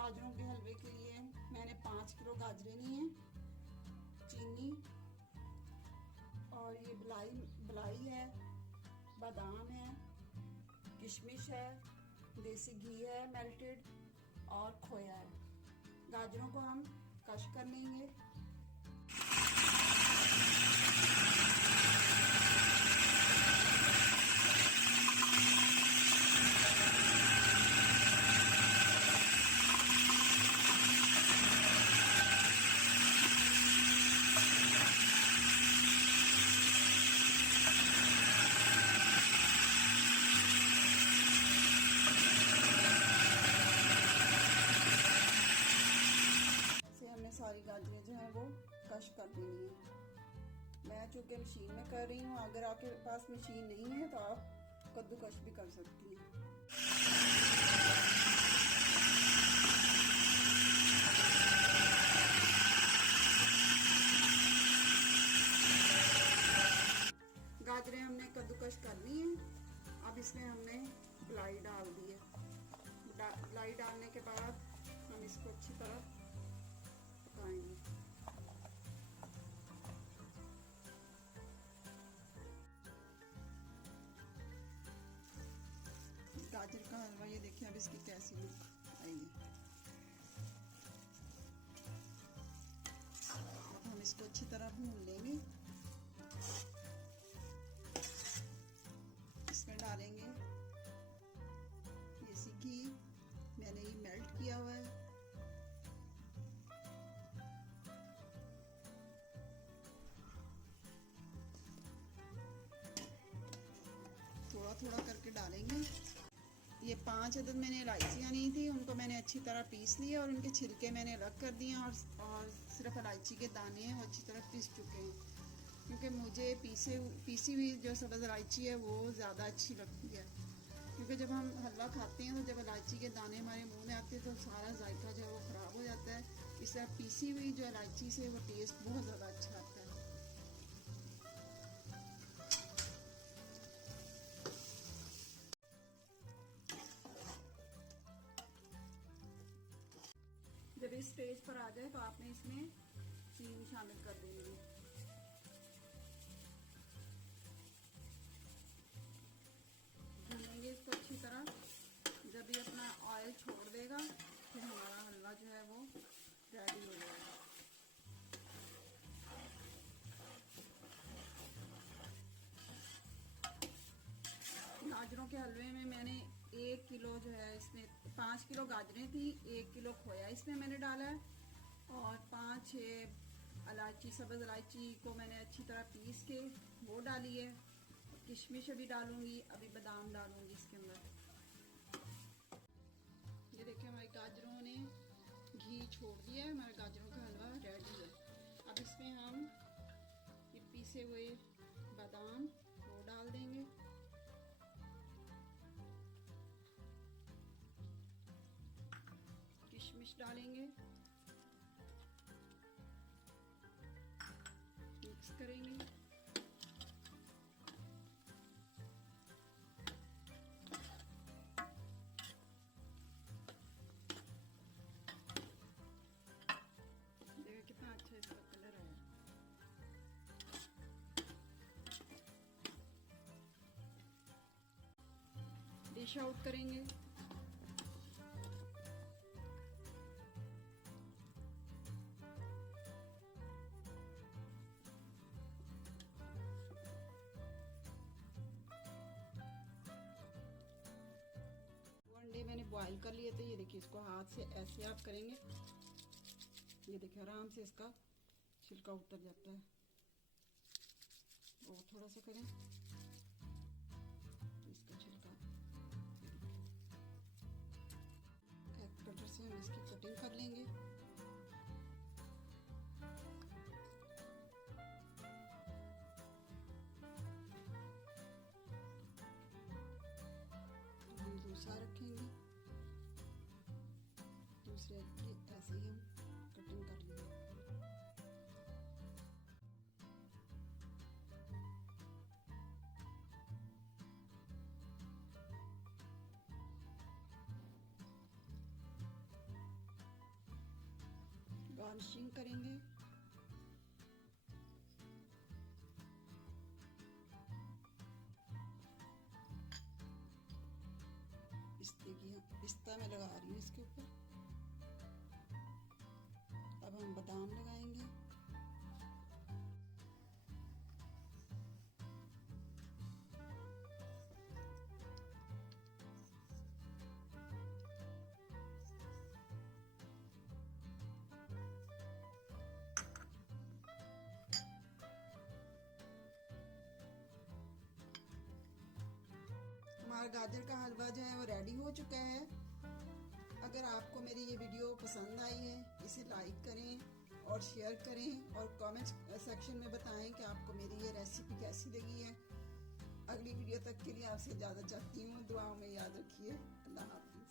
गाजरों के हलवे के लिए मैंने 5 किलो गाजरें ली हैं, चीनी और ये बलाई है, बादाम है, किशमिश है, देसी घी है मेल्टेड और खोया है। गाजरों को हम कश कर लेंगे। सारी गाजरें जो हैं वो कश कर देनी है। मैं चूँकि मशीन में कर रही हूँ, अगर आपके पास मशीन नहीं है तो आप कद्दूकश भी कर सकती हैं। गाजरें हमने कद्दूकश कर ली हैं। अब इसमें हमने बलाई डाल दी है। बलाई डालने के बाद हम इसको अच्छी तरह पकाएंगे। गाजर का हलवा ये देखिए अब इसकी कैसी लुक आई है। अब हम इसको अच्छी तरह भून लेंगे। इसमें डालेंगे देसी घी, मैंने ये मेल्ट किया हुआ है। थोड़ा थोड़ा करके डालेंगे। ये 5 अदद मैंने इलायचियाँ ली थी, उनको मैंने अच्छी तरह पीस लिया और उनके छिलके मैंने अलग कर दिए और सिर्फ इलायची के दाने हैं वो अच्छी तरह पीस चुके हैं, क्योंकि मुझे पीसी हुई जो सब्ज़ इलायची है वो ज़्यादा अच्छी लगती है। क्योंकि जब हम हलवा खाते हैं तो जब इलायची के दाने हमारे मुंह में आते हैं तो सारा जायका जो है वो ख़राब हो जाता है। इस तरह पीसी हुई जो इलायची से वो टेस्ट बहुत ज़्यादा अच्छा आता है। जब इस स्टेज पर आ जाए तो आपने इसमें चीनी शामिल कर देंगे। भूनेंगे इसको अच्छी तरह। जब ये अपना ऑयल छोड़ देगा फिर हमारा हलवा जो है वो रेडी हो जाएगा। गाजरों के हलवे में मैंने 1 किलो जो है, इसमें 5 किलो गाजरें थी, 1 किलो खोया इसमें मैंने डाला है और 5-6 इलायची, सब्ज़ इलायची को मैंने अच्छी तरह पीस के वो डाली है। किशमिश अभी डालूंगी, अभी बादाम डालूंगी इसके अंदर। ये देखिए हमारी गाजरों ने घी छोड़ दिया है, हमारा गाजरों का हलवा रेडी है। अब इसमें हम ये पीसे हुए बादाम वो डाल देंगे। किशमिश डालेंगे, मिक्स करेंगे। देखिए कितना अच्छा इसका कलर है। डिश आउट करेंगे। अंडे मैंने बॉईल कर लिए थे। ये देखिए इसको हाथ से ऐसे आप करेंगे, ये देखिए आराम से इसका छिलका उतर जाता है। और थोड़ा सा करें इसका छिलका, कटर से हम इसकी कटिंग कर लेंगे। हम दूसरा रखेंगे, दूसरे की ऐसे ही हम कटिंग कर लेंगे। गार्निशिंग करेंगे। पिस्ता मैं लगा रही हूँ इसके ऊपर। अब हम बादाम लगाएंगे। हमारा गाजर का हलवा जो है वो रेडी हो चुका है। अगर आपको मेरी ये वीडियो पसंद आई है, इसे लाइक करें और शेयर करें और कमेंट सेक्शन में बताएं कि आपको मेरी ये रेसिपी कैसी लगी है। अगली वीडियो तक के लिए आपसे इजाज़त चाहती हूँ। दुआओं में याद रखिए। अल्लाह हाफिज़।